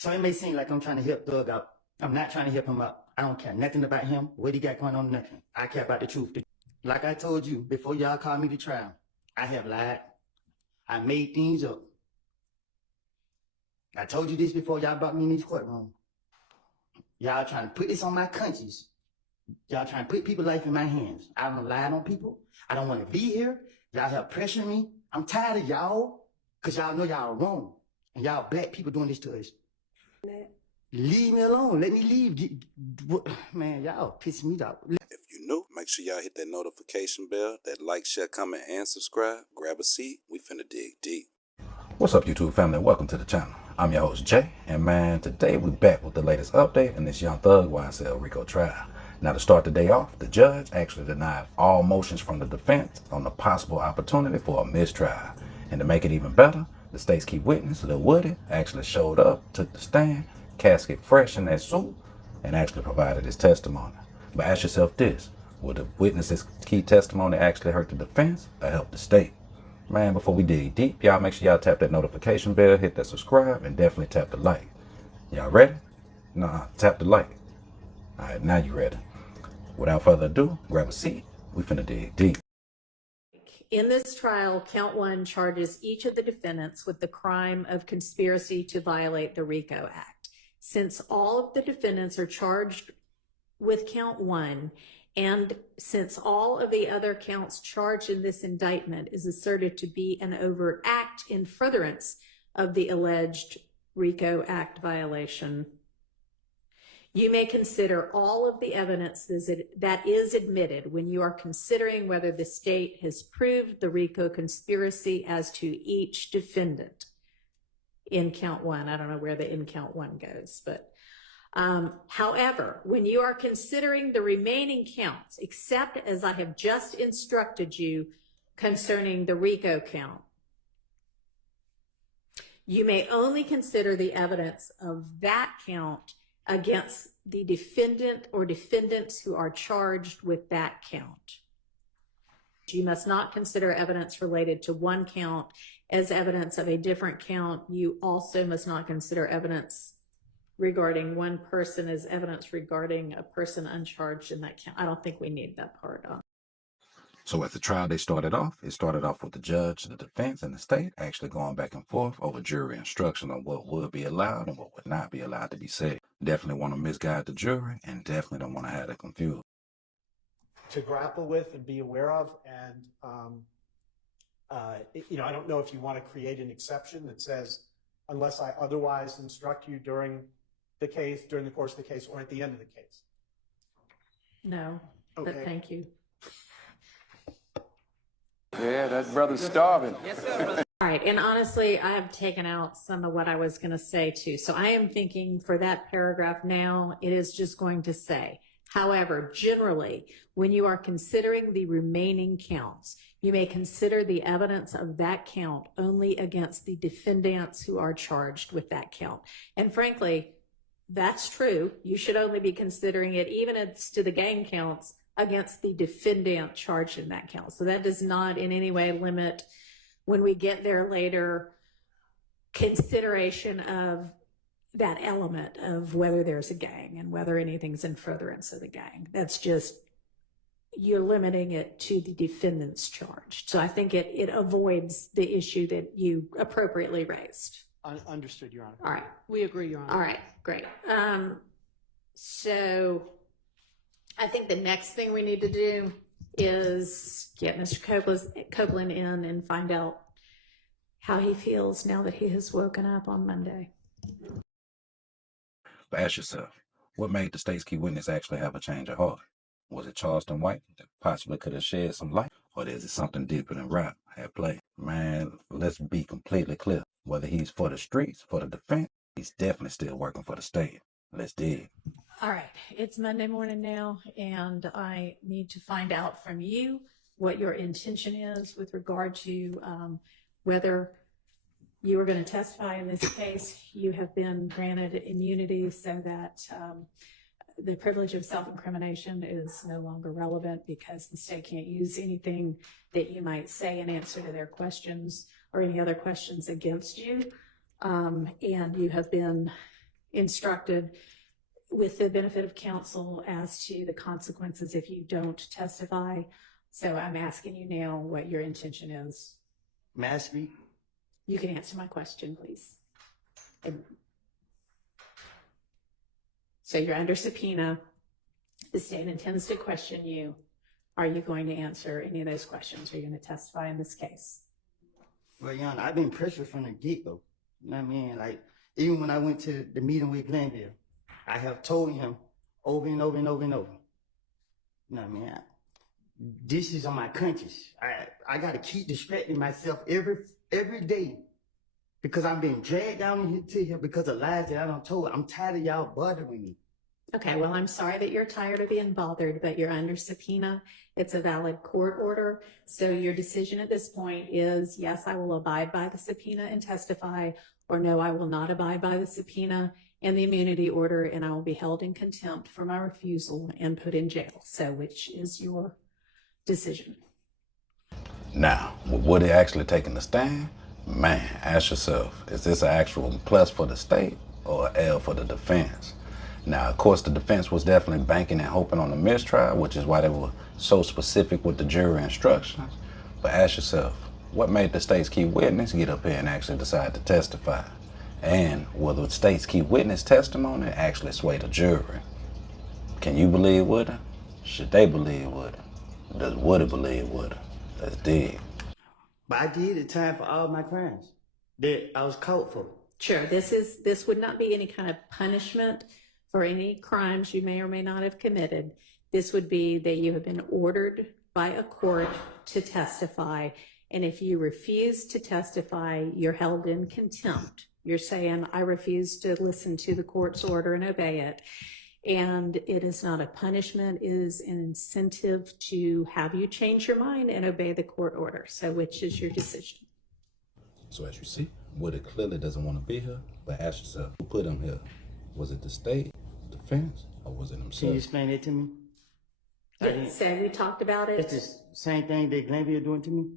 So it may seem like I'm trying to help Thug out. I'm not trying to help him out. I don't care nothing about him, what he got going on, nothing. I care about the truth. Like I told you, before y'all called me to trial, I have lied. I made things up. I told you this before y'all brought me in this courtroom. Y'all trying to put this on my conscience. Y'all trying to put people's life in my hands. I don't lie on people. I don't want to be here. Y'all have pressure me. I'm tired of y'all because y'all know y'all are wrong. And y'all black people doing this to us. Leave me alone. Let me leave. Man, y'all piss me off. If you're new, make sure y'all hit that notification bell, that like, share, comment, and subscribe. Grab a seat. We finna dig deep. What's up, YouTube family? Welcome to the channel. I'm your host, Jay. And man, today we back with the latest update in this Young Thug Rico Trial. Now, to start the day off, the judge actually denied all motions from the defense on the possible opportunity for a mistrial. And to make it even better, the state's key witness, Lil Woody, actually showed up, took the stand, casket fresh in that suit, and actually provided his testimony. But ask yourself this, will the witness's key testimony actually hurt the defense or help the state? Man, before we dig deep, y'all make sure y'all tap that notification bell, hit that subscribe, and definitely tap the like. Y'all ready? Nah, tap the like. All right, now you ready. Without further ado, grab a seat. We finna dig deep. In this trial, count one charges each of the defendants with the crime of conspiracy to violate the RICO Act. Since all of the defendants are charged with count one, and since all of the other counts charged in this indictment is asserted to be an overt act in furtherance of the alleged RICO Act violation, you may consider all of the evidence that is admitted when you are considering whether the state has proved the RICO conspiracy as to each defendant in count one. I don't know where the in count one goes, but however, when you are considering the remaining counts, except as I have just instructed you concerning the RICO count, you may only consider the evidence of that count against the defendant or defendants who are charged with that count. You must not consider evidence related to one count as evidence of a different count. You also must not consider evidence regarding one person as evidence regarding a person uncharged in that count. I don't think we need that part on. So at the trial it started off with the judge, the defense, and the state actually going back and forth over jury instruction on what would be allowed and what would not be allowed to be said. Definitely want to misguide the jury and definitely don't want to have it confused. To grapple with and be aware of, and I don't know if you want to create an exception that says, unless I otherwise instruct you during the case, during the course of the case, or at the end of the case. No, okay. But thank you. Yeah, that brother's starving. Yes, sir. All right, and honestly, I have taken out some of what I was going to say too. So I am thinking for that paragraph now, it is just going to say, however, generally, when you are considering the remaining counts, you may consider the evidence of that count only against the defendants who are charged with that count. And frankly, that's true. You should only be considering it, even as to the gang counts, against the defendant charged in that count. So that does not in any way limit, when we get there later, consideration of that element of whether there's a gang and whether anything's in furtherance of the gang. That's just, you're limiting it to the defendants charged. So I think it avoids the issue that you appropriately raised. Understood, Your Honor. All right. We agree, Your Honor. All right, great. So I think the next thing we need to do is get Mr. Copeland in and find out how he feels now that he has woken up on Monday. But ask yourself, what made the state's key witness actually have a change of heart? Was it Charleston White that possibly could have shed some light? Or is it something deeper than rap at play? Man, let's be completely clear. Whether he's for the streets, for the defense, he's definitely still working for the state. Let's dig. All right, it's Monday morning now, and I need to find out from you what your intention is with regard to whether you are going to testify in this case. You have been granted immunity so that the privilege of self-incrimination is no longer relevant because the state can't use anything that you might say in answer to their questions or any other questions against you. And you have been instructed with the benefit of counsel as to the consequences if you don't testify. So I'm asking you now what your intention is. May I speak? You can answer my question, please. So you're under subpoena. The state intends to question you. Are you going to answer any of those questions? Are you going to testify in this case? Well, Your Honor, I've been pressured from the get-go. You know what I mean? Like, even when I went to the meeting with Glenville, I have told him over and over and over and over. You know what I mean? This is on my conscience. I got to keep distracting myself every day because I'm being dragged down to here because of lies that I done told. I'm tired of y'all bothering me. Okay, well, I'm sorry that you're tired of being bothered, but you're under subpoena. It's a valid court order. So your decision at this point is, yes, I will abide by the subpoena and testify, or no, I will not abide by the subpoena and the immunity order, and I will be held in contempt for my refusal and put in jail. So which is your decision? Now, with Woody actually taking the stand, man, ask yourself, is this an actual plus for the state or an L for the defense? Now, of course, the defense was definitely banking and hoping on a mistrial, which is why they were so specific with the jury instructions. But ask yourself, what made the state's key witness get up here and actually decide to testify? And will the state's key witness testimony actually sway the jury? Can you believe Woody? Should they believe Woody? Does Woody believe Woody? Let's dig. But I did the time for all my crimes that I was caught for. Sure, this would not be any kind of punishment for any crimes you may or may not have committed. This would be that you have been ordered by a court to testify, and if you refuse to testify, you're held in contempt. You're saying, I refuse to listen to the court's order and obey it. And it is not a punishment, it is an incentive to have you change your mind and obey the court order. So which is your decision? So as you see, Woody clearly doesn't want to be here, but ask yourself, who put him here? Was it the state, defense, or was it Can himself? you explain that to me? So we talked about it. It's the same thing that Glenville doing to me?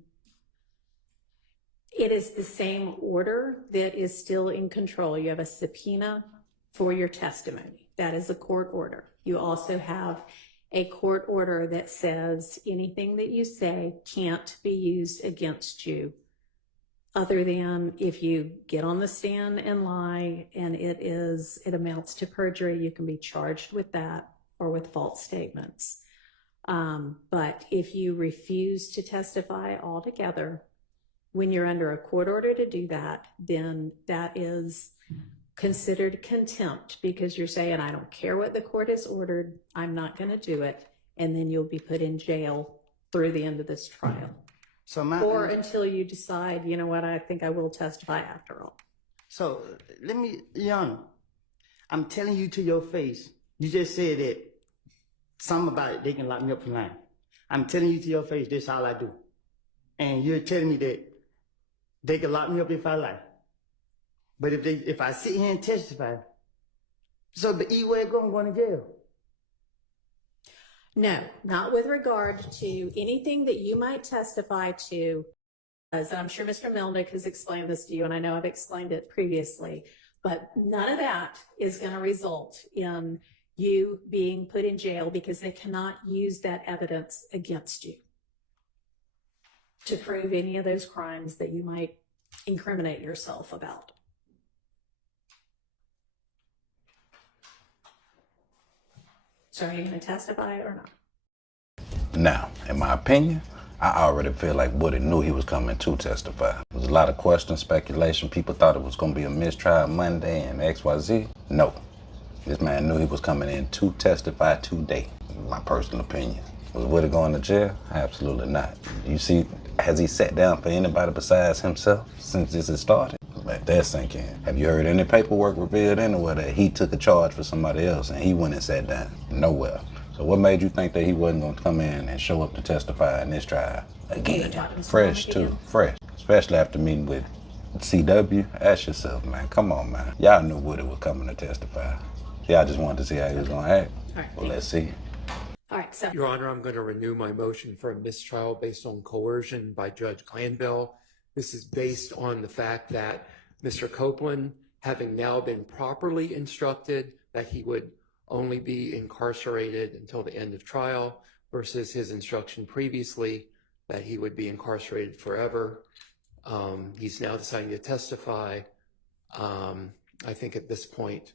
It is the same order that is still in control. You have a subpoena for your testimony. That is a court order. You also have a court order that says anything that you say can't be used against you, other than if you get on the stand and lie and it amounts to perjury, you can be charged with that or with false statements. But if you refuse to testify altogether, when you're under a court order to do that, then that is considered contempt because you're saying, I don't care what the court has ordered, I'm not going to do it. And then you'll be put in jail through the end of this trial. So Or until you decide, you know what, I think I will testify after all. So let me, Your Honor, I'm telling you to your face, you just said that something about it, they can lock me up for lying. I'm telling you to your face, this is all I do. And you're telling me that they can lock me up if I lie. But if I sit here and testify, so the E way I'm going to jail. No, not with regard to anything that you might testify to. As I'm sure Mr. Melnick has explained this to you, and I know I've explained it previously, but none of that is going to result in you being put in jail because they cannot use that evidence against you to prove any of those crimes that you might incriminate yourself about. So are you going to testify or not? Now, in my opinion, I already feel like Woody knew he was coming to testify. There was a lot of questions, speculation. People thought it was going to be a mistrial Monday and XYZ. No. This man knew he was coming in to testify today. My personal opinion. Was Woody going to jail? Absolutely not. You see, has he sat down for anybody besides himself since this has started? Let that sink in. Have you heard any paperwork revealed anywhere that he took a charge for somebody else and he went and sat down? Nowhere. So what made you think that he wasn't going to come in and show up to testify in this trial? Again, fresh too, fresh. Especially after meeting with CW. Ask yourself, man, come on, man. Y'all knew Woody was coming to testify. Y'all just wanted to see how he was going to act. All right, Well, let's see. All right, so Your Honor, I'm going to renew my motion for a mistrial based on coercion by Judge Glanville. This is based on the fact that Mr. Copeland having now been properly instructed that he would only be incarcerated until the end of trial versus his instruction previously that he would be incarcerated forever. He's now deciding to testify. I think at this point,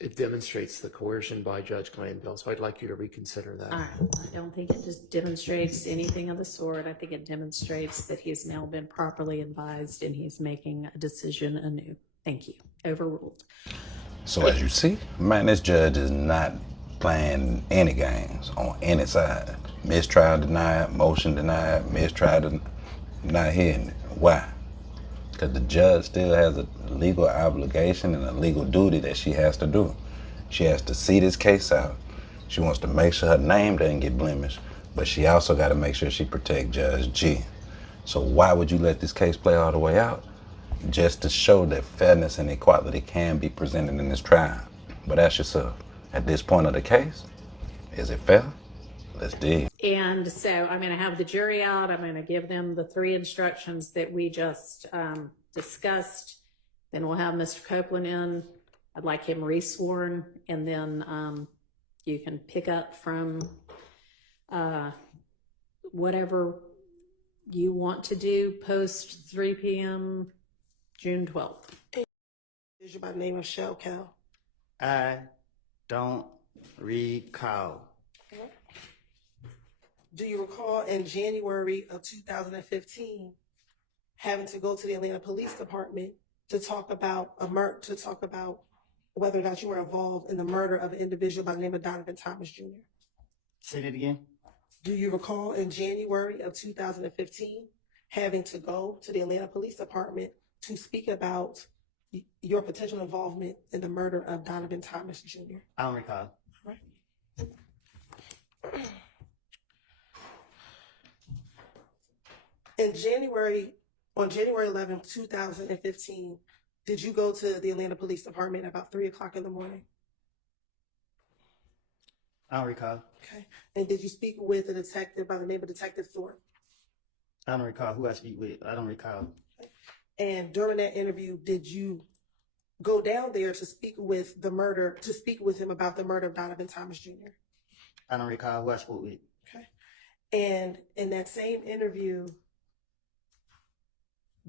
it demonstrates the coercion by Judge Glanville. So I'd like you to reconsider that. I don't think it just demonstrates anything of the sort. I think it demonstrates that he has now been properly advised and he's making a decision anew. Thank you. Overruled. So as you see, man, this judge is not playing any games on any side. Mistrial denied, motion denied, mistrial not hearing it. Why? Because the judge still has a legal obligation and a legal duty that she has to do. She has to see this case out. She wants to make sure her name doesn't get blemished, but she also got to make sure she protect Judge G. So why would you let this case play all the way out? Just to show that fairness and equality can be presented in this trial. But ask yourself, at this point of the case, is it fair? Let's dig. And so I'm going to have the jury out. I'm going to give them the 3 instructions that we just discussed. Then we'll have Mr. Copeland in. I'd like him resworn. And then you can pick up from whatever you want to do post 3 p.m. June 12th. Is you by the name of Shell Cal? I don't recall. Do you recall in January of 2015 having to go to the Atlanta Police Department to talk about whether or not you were involved in the murder of an individual by the name of Donovan Thomas Jr.? Say that again. Do you recall in January of 2015 having to go to the Atlanta Police Department to speak about your potential involvement in the murder of Donovan Thomas Jr.? I don't recall. Right. On January 11th, 2015, did you go to the Atlanta Police Department at about 3 o'clock in the morning? I don't recall. Okay. And did you speak with a detective by the name of Detective Thorpe? I don't recall who I speak with. I don't recall. And during that interview, did you go down there to speak with him about the murder of Donovan Thomas Jr.? I don't recall who I spoke with. Okay. And in that same interview,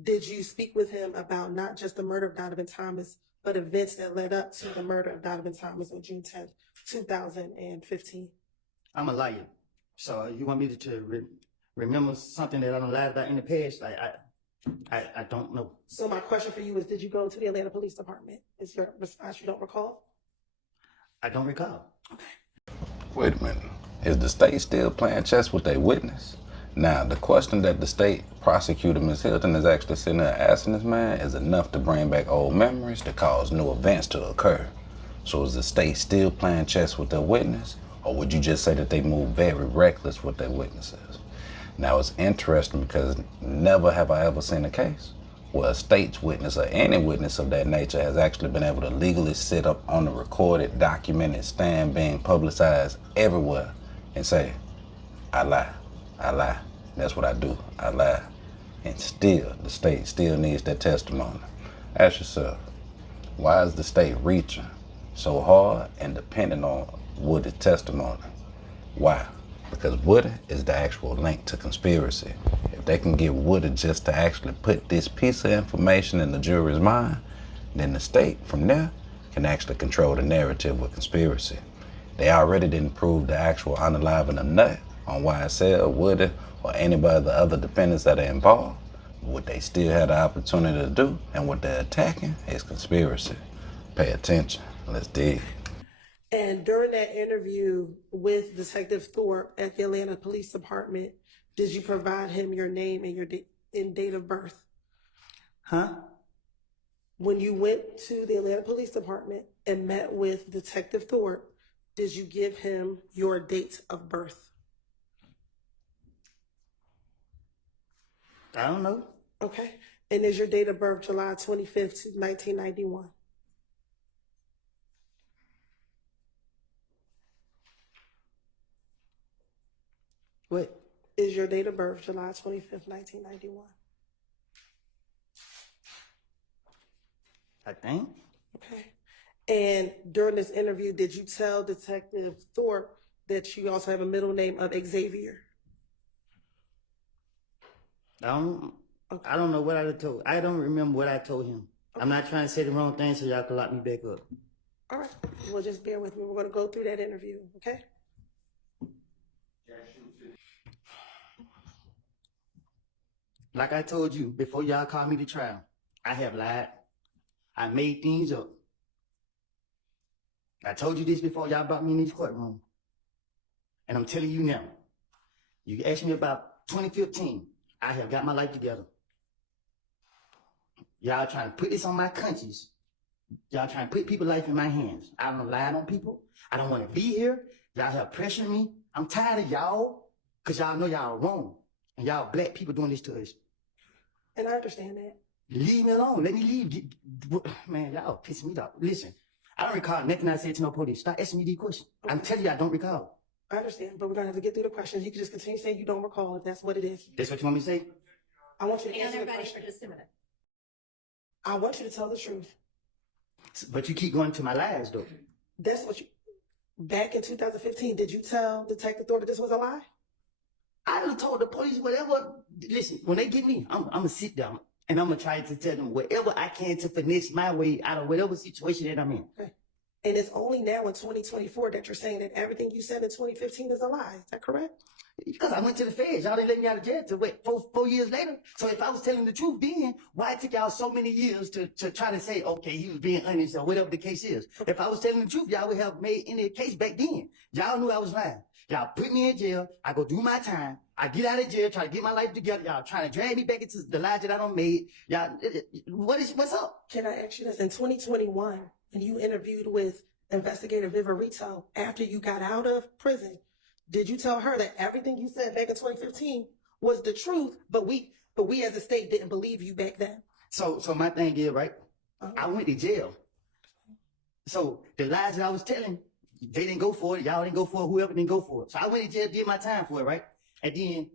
did you speak with him about not just the murder of Donovan Thomas, but events that led up to the murder of Donovan Thomas on June 10th, 2015? I'm a liar. So you want me to remember something that I don't lied about in the past? I don't know. So my question for you is, did you go to the Atlanta Police Department? Is your response you don't recall? I don't recall. Wait a minute. Is the state still playing chess with their witness? Now, the question that the state prosecutor, Ms. Hilton, is actually sitting there asking this man is enough to bring back old memories to cause new events to occur. So is the state still playing chess with their witness? Or would you just say that they move very reckless with their witnesses? Now, it's interesting because never have I ever seen a case where a state's witness or any witness of that nature has actually been able to legally sit up on the recorded, documented stand being publicized everywhere and say, I lie. I lie. That's what I do. I lie. And still, the state still needs that testimony. Ask yourself, why is the state reaching so hard and depending on Woody's testimony? Why? Because Woody is the actual link to conspiracy. If they can get Woody just to actually put this piece of information in the jury's mind, then the state from there can actually control the narrative with conspiracy. They already didn't prove the actual unaliving of nut on YSL, Woody, or anybody of the other defendants that are involved. What they still had the opportunity to do and what they're attacking is conspiracy. Pay attention. Let's dig. And during that interview with Detective Thorpe at the Atlanta Police Department, did you provide him your name and your date of birth? Huh? When you went to the Atlanta Police Department and met with Detective Thorpe, did you give him your date of birth? I don't know. Okay. And is your date of birth July 25th, 1991? What? Is your date of birth July 25th, 1991? I think. Okay. And during this interview, did you tell Detective Thorpe that you also have a middle name of Xavier? I don't know what I told. I don't remember what I told him. I'm not trying to say the wrong thing so y'all can lock me back up. All right. Well, just bear with me. We're going to go through that interview, okay? Like I told you before y'all called me to trial, I have lied. I made things up. I told you this before y'all brought me in this courtroom. And I'm telling you now. You asked me about 2015. I have got my life together. Y'all trying to put this on my conscience. Y'all trying to put people's life in my hands. I don't lie on people. I don't want to be here. Y'all have pressured me. I'm tired of y'all because y'all know y'all are wrong. And y'all black people doing this to us. And I understand that. Leave me alone. Let me leave. Man, y'all pissing me off. Listen, I don't recall nothing I said to no police. Stop asking me these questions. Okay. I'm telling you, I don't recall. I understand, but we're going to have to get through the questions. You can just continue saying you don't recall if that's what it is. That's what you want me to say? I want you to Hang on, answer the everybody, question. for just a minute. I want you to tell the truth. But you keep going to my lies, though. That's what you... Back in 2015, did you tell Detective Thorpe that this was a lie? I done told the police whatever. Listen, when they get me, I'm going to sit down and I'm going to try to tell them whatever I can to finesse my way out of whatever situation that I'm in. Okay. And it's only now in 2024 that you're saying that everything you said in 2015 is a lie. Is that correct? Because I went to the feds. Y'all didn't let me out of jail till wait, four years later. So if I was telling the truth then, why it took y'all so many years to try to say, okay, he was being honest or whatever the case is? If I was telling the truth, y'all would have made any case back then. Y'all knew I was lying. Y'all put me in jail. I go do my time. I get out of jail, try to get my life together. Y'all trying to drag me back into the lies that I done made. Y'all, what's up? Can I ask you this? In 2021, when you interviewed with Investigator Viverito after you got out of prison, did you tell her that everything you said back in 2015 was the truth, but we as a state didn't believe you back then? So my thing is, right? I went to jail. So the lies that I was telling, they didn't go for it. Y'all didn't go for it. Whoever didn't go for it. So I went to jail, did my time for it, right? And then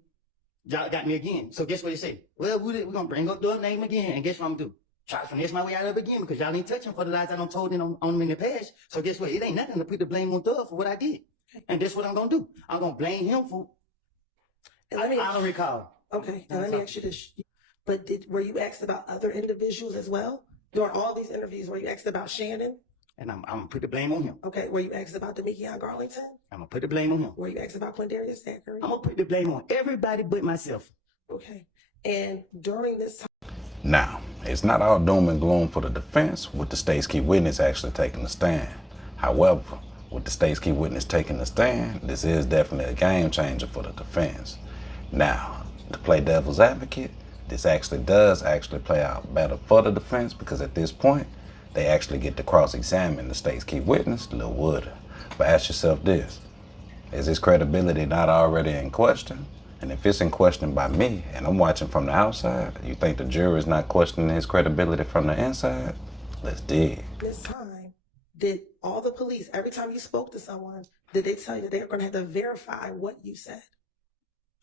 y'all got me again. So guess what they say? Well, we're going to bring up the name again. And guess what I'm going to do? Try to finesse my way out of it again because y'all ain't touching for the lies I done told them on them in the past. So guess what? It ain't nothing to put the blame on Thug for what I did. And that's what I'm going to do. I'm going to blame him for... I don't recall. Okay, and let me ask you this. But were you asked about other individuals as well? During all these interviews, were you asked about Shannon? And I'm going to put the blame on him. Okay, were you asked about Demekion Garlington? I'm going to put the blame on him. Were you asked about Quindarius Zachary? I'm going to put the blame on everybody but myself. Okay, and during this time... Now, it's not all doom and gloom for the defense with the state's key witness actually taking the stand. However, with the state's key witness taking the stand, this is definitely a game changer for the defense. Now, to play devil's advocate, this does play out better for the defense because at this point, they actually get to cross-examine the state's key witness, Lil Woody. But ask yourself this, is his credibility not already in question? And if it's in question by me, and I'm watching from the outside, you think the jury is not questioning his credibility from the inside? Let's dig. This time, did all the police, every time you spoke to someone, did they tell you they were going to have to verify what you said?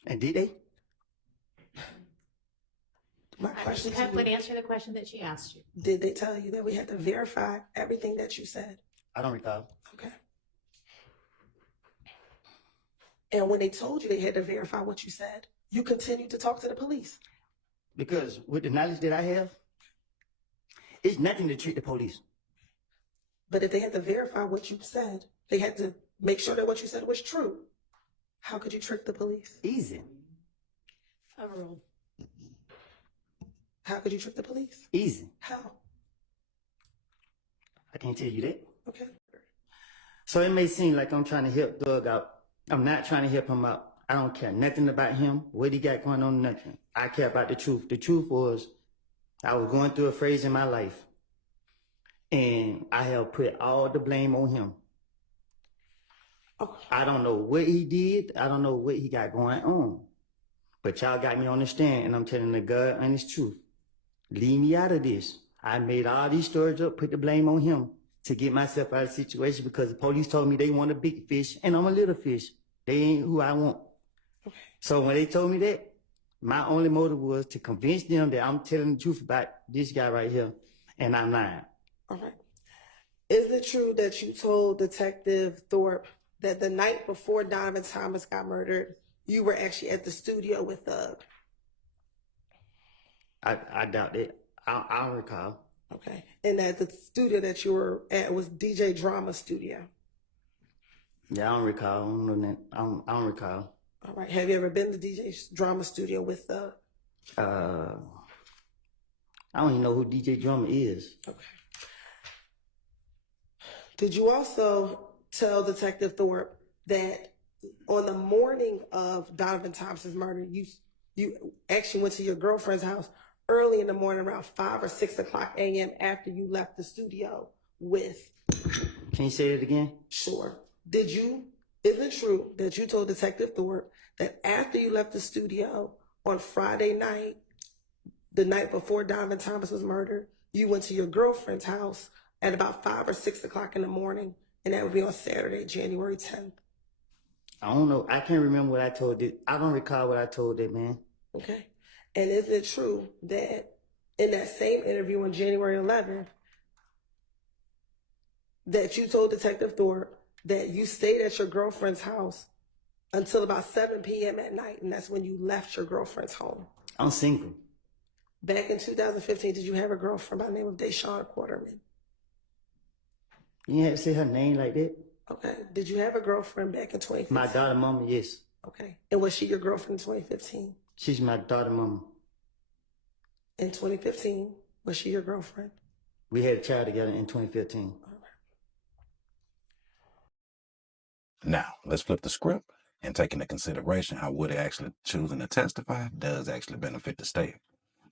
And did they? My question to Have you, would answer the question that she asked you. did they tell you that we had to verify everything that you said? I don't recall. Okay. And when they told you they had to verify what you said, you continued to talk to the police. Because with the knowledge that I have, it's nothing to treat the police. But if they had to verify what you said, they had to make sure that what you said was true. How could you trick the police? Easy. Overruled. How could you trick the police? Easy. How? I can't tell you that. Okay. So it may seem like I'm trying to help Thug out. I'm not trying to help him out. I don't care nothing about him, what he got going on, nothing. I care about the truth. The truth was I was going through a phase in my life and I have put all the blame on him. Okay. I don't know what he did. I don't know what he got going on. But y'all got me on the stand and I'm telling the God honest truth. Leave me out of this. I made all these stories up, put the blame on him to get myself out of the situation because the police told me they want a big fish and I'm a little fish. They ain't who I want. Okay. So when they told me that, my only motive was to convince them that I'm telling the truth about this guy right here and I'm lying. All right. Is it true that you told Detective Thorpe that the night before Donovan Thomas got murdered, you were actually at the studio with Thug? I doubt it. I don't recall. Okay. And that the studio that you were at was DJ Drama Studio. Yeah, I don't recall. I don't know that. I don't recall. All right. Have you ever been to DJ Drama Studio with Thug? I don't even know who DJ Drummer is. Okay. Did you also tell Detective Thorpe that on the morning of Donovan Thompson's murder, you actually went to your girlfriend's house early in the morning, around 5 or 6 o'clock a.m. after you left the studio with? Can you say it again? Sure. Is it true that you told Detective Thorpe that after you left the studio on Friday night, the night before Donovan Thomas was murdered, you went to your girlfriend's house at about 5 or 6 o'clock in the morning, and that would be on Saturday, January 10th? I don't know. I can't remember what I told it. I don't recall what I told that man. Okay. And is it true that in that same interview on January 11th, that you told Detective Thorpe that you stayed at your girlfriend's house until about 7 p.m. at night, and that's when you left your girlfriend's home? I'm single. Back in 2015, did you have a girlfriend by the name of Deshawn Quarterman? You have to say her name like that? Okay. Did you have a girlfriend back in 2015? My daughter mama, yes. Okay. And was she your girlfriend in 2015? She's my daughter mama. In 2015, was she your girlfriend? We had a child together in 2015. Now, let's flip the script and take into consideration how Woody actually choosing to testify does actually benefit the state.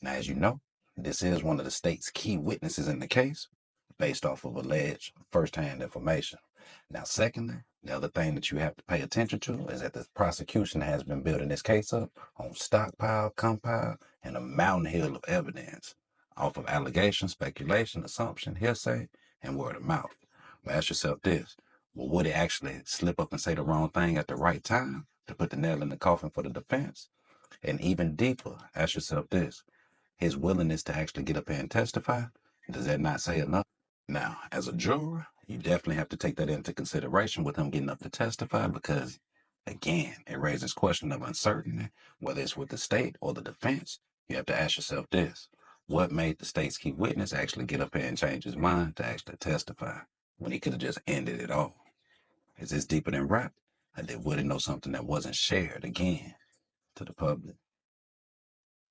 Now, as you know, this is one of the state's key witnesses in the case based off of alleged firsthand information. Now, secondly, the other thing that you have to pay attention to is that the prosecution has been building this case up on stockpile, compile, and a mountain hill of evidence off of allegation, speculation, assumption, hearsay, and word of mouth. But ask yourself this: will Woody actually slip up and say the wrong thing at the right time to put the nail in the coffin for the defense? And even deeper, ask yourself this: his willingness to actually get up here and testify, does that not say enough? Now, as a juror, you definitely have to take that into consideration with him getting up to testify because, again, it raises question of uncertainty, whether it's with the state or the defense. You have to ask yourself this: what made the state's key witness actually get up here and change his mind to actually testify when he could have just ended it all? Is this deeper than rap? Or did Woody know something that wasn't shared, again, to the public?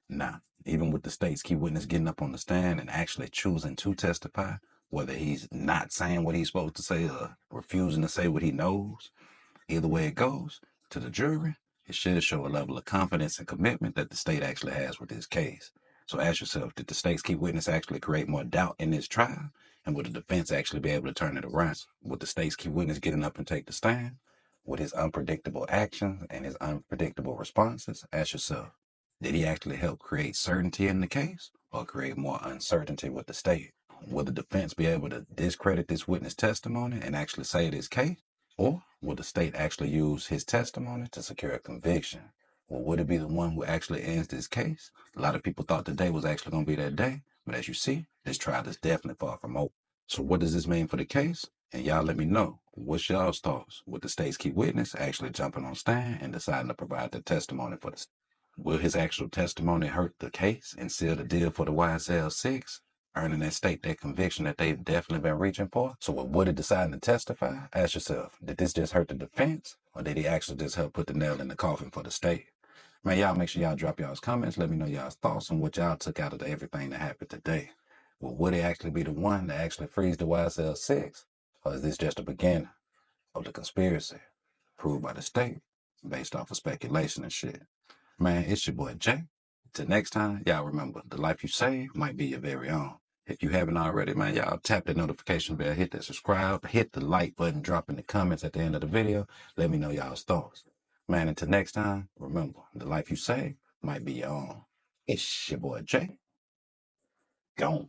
Now, even with the state's key witness getting up on the stand and actually choosing to testify, whether he's not saying what he's supposed to say or refusing to say what he knows, either way it goes, to the jury, it should show a level of confidence and commitment that the state actually has with this case. So ask yourself, did the state's key witness actually create more doubt in this trial? And would the defense actually be able to turn it around? Would the state's key witness getting up and take the stand? With his unpredictable actions and his unpredictable responses, ask yourself, did he actually help create certainty in the case or create more uncertainty with the state? Will the defense be able to discredit this witness testimony and actually say it is case? Or will the state actually use his testimony to secure a conviction? Or would it be the one who actually ends this case? A lot of people thought today was actually going to be that day, but as you see, this trial is definitely far from over. So what does this mean for the case? And y'all let me know, what's y'all's thoughts with the state's key witness actually jumping on stand and deciding to provide the testimony for the state? Will his actual testimony hurt the case and seal the deal for the YSL6, earning that state that conviction that they've definitely been reaching for? So with Woody deciding to testify, ask yourself, did this just hurt the defense, or did he actually just help put the nail in the coffin for the state? Man, y'all make sure y'all drop y'all's comments. Let me know y'all's thoughts on what y'all took out of everything that happened today. Will Woody actually be the one that actually frees the YSL6, or is this just a beginning of the conspiracy proved by the state based off of speculation and shit? Man, it's your boy Jay. Till next time, y'all remember, the life you save might be your very own. If you haven't already, man, y'all tap the notification bell, hit that subscribe, hit the like button, drop in the comments at the end of the video. Let me know y'all's thoughts. Man, until next time, remember, the life you save might be your own. It's your boy Jay. Gone.